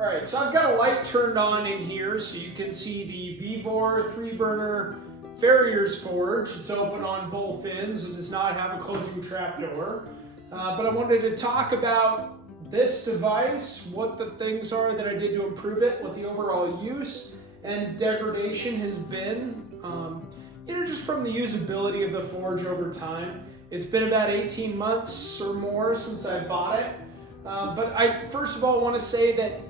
All right, so I've got a light turned on in here so you can see the VEVOR 3-burner farrier's forge. It's open on both ends and does not have a closing trapdoor. But I wanted to talk about this device, what the things are that I did to improve it, what the overall use and degradation has been, just from the usability of the forge over time. It's been about 18 months or more since I bought it. But I first of all want to say that,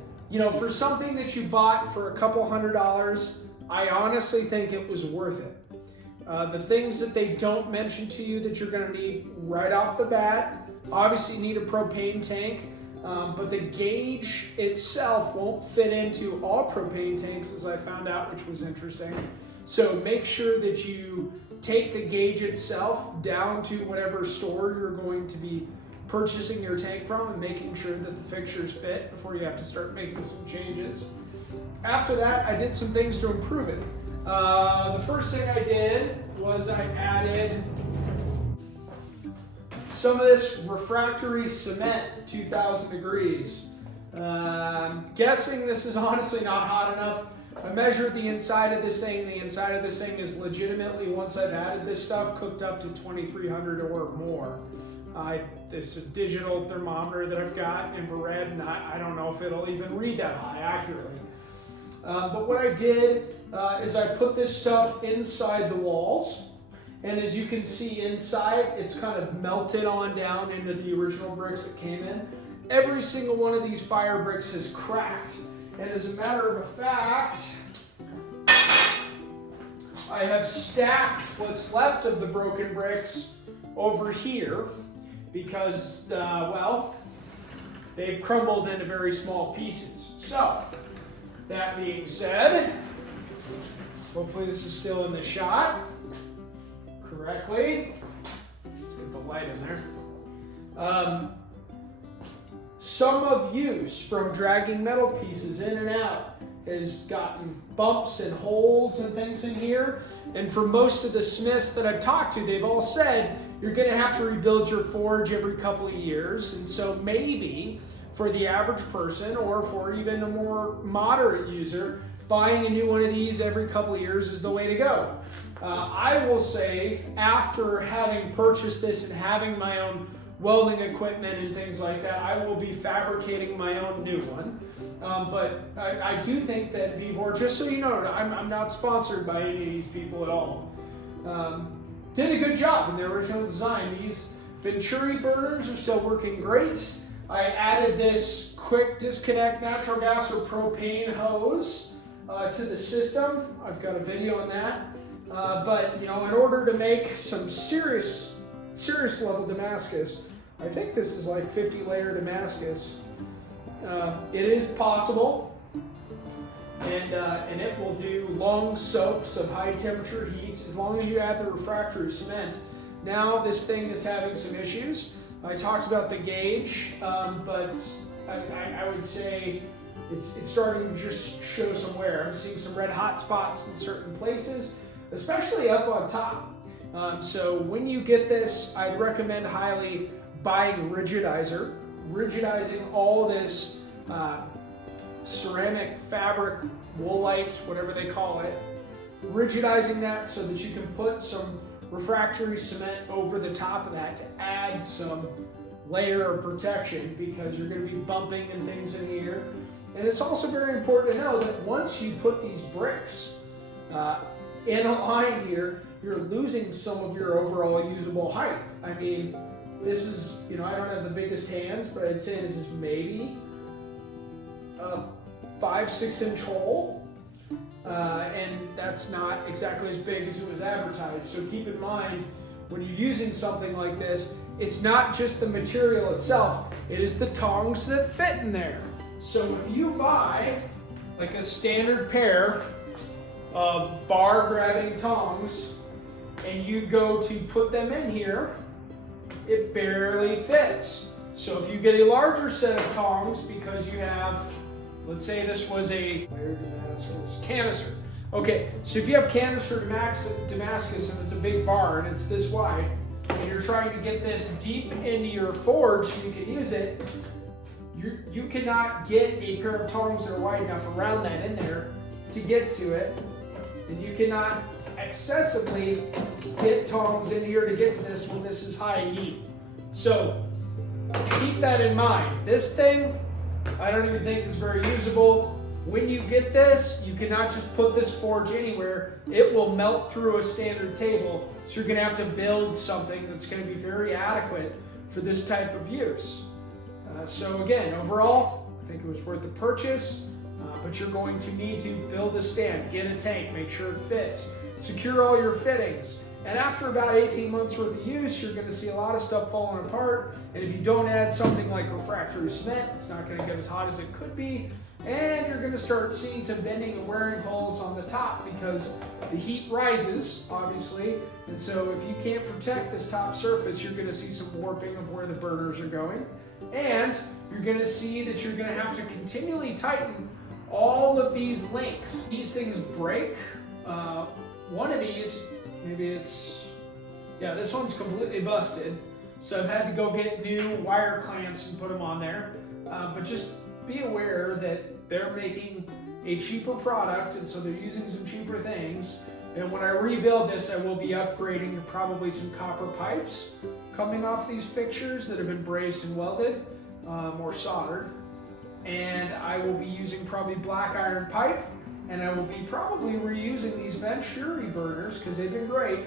for something that you bought for a couple $100s, I honestly think it was worth it. The things that they don't mention to you that you're going to need right off the bat, obviously you need a propane tank, but the gauge itself won't fit into all propane tanks, as I found out, which was interesting. So make sure that you take the gauge itself down to whatever store you're going to be purchasing your tank from and making sure that the fixtures fit before you have to start making some changes. After that, I did some things to improve it. The first thing I did was I added some of this refractory cement, 2,000 degrees. Guessing this is honestly not hot enough. I measured the inside of this thing, and the inside of this thing is legitimately, once I've added this stuff, cooked up to 2,300 or more. This is a digital thermometer that I've got, infrared, and I don't know if it'll even read that high accurately. But what I did is I put this stuff inside the walls, and as you can see inside, it's kind of melted on down into the original bricks that came in. Every single one of these fire bricks has cracked, and as a matter of fact, I have stacked what's left of the broken bricks over here because, they've crumbled into very small pieces. So, that being said, hopefully this is still in the shot correctly. Let's get the light in there. Some of use from dragging metal pieces in and out has gotten bumps and holes and things in here. And for most of the smiths that I've talked to, they've all said you're going to have to rebuild your forge every couple of years. And so maybe for the average person, or for even a more moderate user, buying a new one of these every couple of years is the way to go. I will say, after having purchased this and having my own welding equipment and things like that, I will be fabricating my own new one. But I do think that VEVOR, just so you know, I'm not sponsored by any of these people at all, did a good job in their original design. These Venturi burners are still working great. I added this quick disconnect natural gas or propane hose to the system. I've got a video on that. But in order to make some serious level Damascus, I think this is like 50 layer Damascus. It is possible, and it will do long soaks of high temperature heats as long as you add the refractory cement. Now this thing is having some issues. I talked about the gauge, but I would say it's starting to just show some wear. I'm seeing some red hot spots in certain places, especially up on top. So when you get this, I'd recommend highly buying rigidizer, rigidizing all this ceramic fabric, woolite, whatever they call it, rigidizing that so that you can put some refractory cement over the top of that to add some layer of protection, because you're going to be bumping and things in here. And it's also very important to know that once you put these bricks in a line here, you're losing some of your overall usable height. I mean, this is, I don't have the biggest hands, but I'd say this is maybe a 5-6 inch hole. And that's not exactly as big as it was advertised. So keep in mind, when you're using something like this, it's not just the material itself, it is the tongs that fit in there. So if you buy like a standard pair of bar grabbing tongs and you go to put them in here, it barely fits. So if you get a larger set of tongs, because you have, let's say this was a canister. Okay, so if you have canister Damascus and it's a big bar and it's this wide, and you're trying to get this deep into your forge so you can use it, you cannot get a pair of tongs that are wide enough around that in there to get to it. And you cannot excessively get tongs in here to get to this when this is high heat. So keep that in mind. This thing, I don't even think is very usable. When you get this, you cannot just put this forge anywhere. It will melt through a standard table. So you're gonna have to build something that's gonna be very adequate for this type of use. So again, overall, I think it was worth the purchase, but you're going to need to build a stand, get a tank, make sure it fits, secure all your fittings. And after about 18 months worth of use, you're gonna see a lot of stuff falling apart. And if you don't add something like refractory cement, it's not gonna get as hot as it could be. And you're gonna start seeing some bending and wearing holes on the top because the heat rises, obviously. And so if you can't protect this top surface, you're gonna see some warping of where the burners are going. And you're gonna see that you're gonna have to continually tighten all of these links. These things break. One of these, maybe it's, yeah, this one's completely busted. So I've had to go get new wire clamps and put them on there. But just be aware that they're making a cheaper product, and so they're using some cheaper things. And when I rebuild this, I will be upgrading to probably some copper pipes coming off these fixtures that have been brazed and welded or soldered. And I will be using probably black iron pipe, and I will be probably reusing these Venturi burners because they've been great,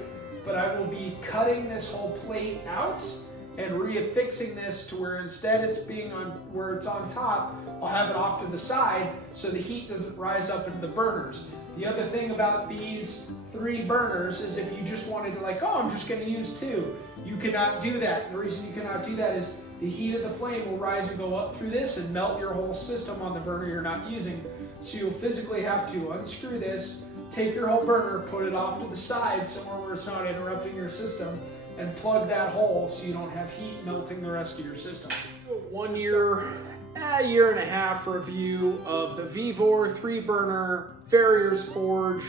but I will be cutting this whole plate out and reaffixing this to where instead it's being on where it's on top, I'll have it off to the side so the heat doesn't rise up into the burners. The other thing about these 3 burners is if you just wanted to like, oh, I'm just gonna use 2, you cannot do that. The reason you cannot do that is the heat of the flame will rise and go up through this and melt your whole system on the burner you're not using. So you'll physically have to unscrew this, take your whole burner, put it off to the side somewhere where it's not interrupting your system, and plug that hole so you don't have heat melting the rest of your system. 1 year, a year and a half review of the VEVOR 3-burner Farrier's Forge.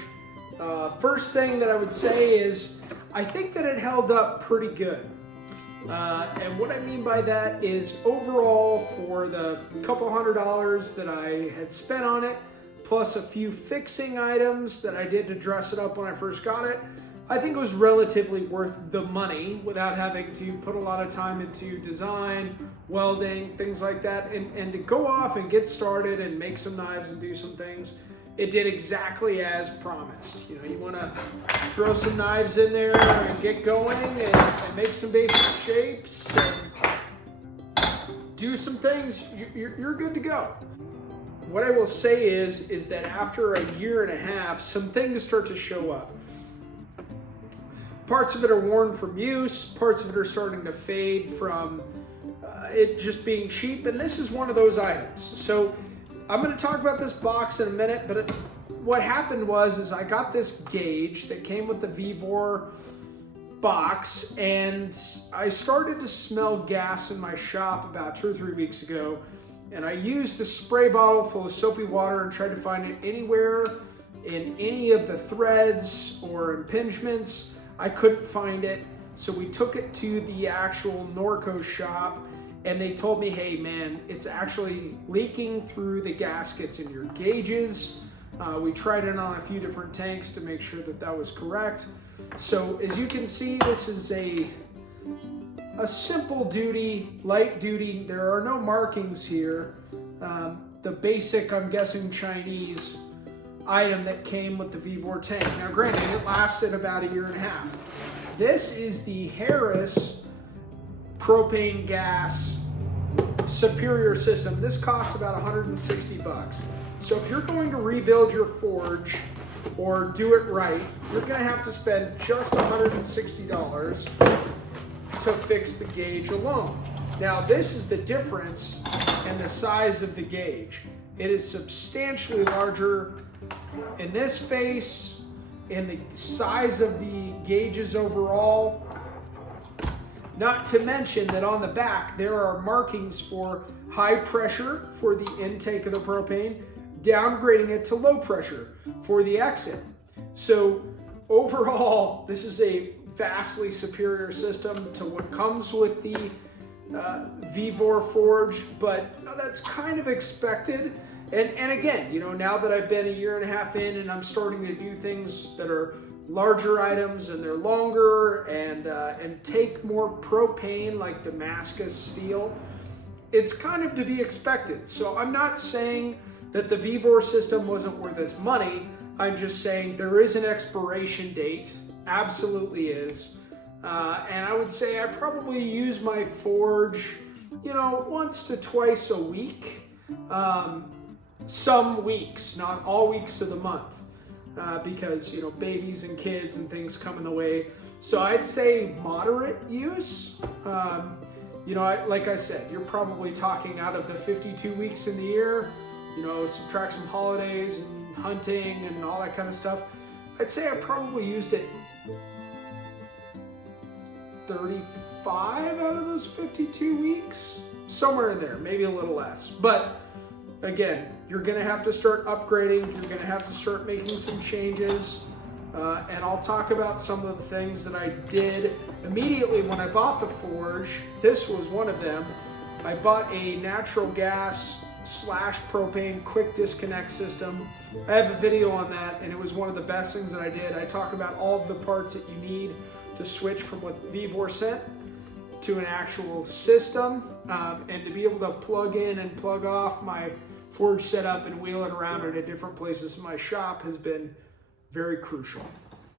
First thing that I would say is I think that it held up pretty good. And what I mean by that is overall for the couple $100 that I had spent on it, plus a few fixing items that I did to dress it up when I first got it, I think it was relatively worth the money without having to put a lot of time into design, welding, things like that, and to go off and get started and make some knives and do some things. It did exactly as promised. You know, you want to throw some knives in there and get going and make some basic shapes and do some things, you're good to go. What I will say is that after a year and a half, some things start to show up. Parts of it are worn from use, parts of it are starting to fade from it just being cheap, and this is one of those items. So I'm going to talk about this box in a minute, but what happened was I got this gauge that came with the VEVOR box, and I started to smell gas in my shop about 2 or 3 weeks ago, and I used a spray bottle full of soapy water and tried to find it anywhere in any of the threads or impingements. I couldn't find it, so we took it to the actual Norco shop, and they told me, hey man, it's actually leaking through the gaskets in your gauges. We tried it on a few different tanks to make sure that that was correct. So as you can see, this is a simple duty, light duty. There are no markings here. The basic, I'm guessing Chinese item that came with the VEVOR tank. Now granted, it lasted about a year and a half. This is the Harris propane gas superior system. This cost about 160 bucks. So if you're going to rebuild your forge or do it right, you're gonna have to spend just $160 to fix the gauge alone. Now this is the difference in the size of the gauge. It is substantially larger in this face, in the size of the gauges overall. Not to mention that on the back, there are markings for high pressure for the intake of the propane, downgrading it to low pressure for the exit. So overall, this is a vastly superior system to what comes with the VEVOR forge, but that's kind of expected. And again, now that I've been a year and a half in and I'm starting to do things that are larger items and they're longer and take more propane like Damascus steel, it's kind of to be expected. So I'm not saying that the VEVOR system wasn't worth its money. I'm just saying there is an expiration date, absolutely is. And I would say I probably use my forge, once to twice a week. Some weeks, not all weeks of the month, because, babies and kids and things come in the way. So I'd say moderate use. Like I said, you're probably talking out of the 52 weeks in the year, subtract some holidays and hunting and all that kind of stuff. I'd say I probably used it 35 out of those 52 weeks, somewhere in there, maybe a little less. But again, you're going to have to start upgrading. You're going to have to start making some changes. And I'll talk about some of the things that I did immediately when I bought the forge. This was one of them. I bought a natural gas / propane quick disconnect system. I have a video on that, and it was one of the best things that I did. I talk about all of the parts that you need to switch from what VEVOR sent to an actual system, and to be able to plug in and plug off my forge setup and wheel it around at different places in my shop has been very crucial.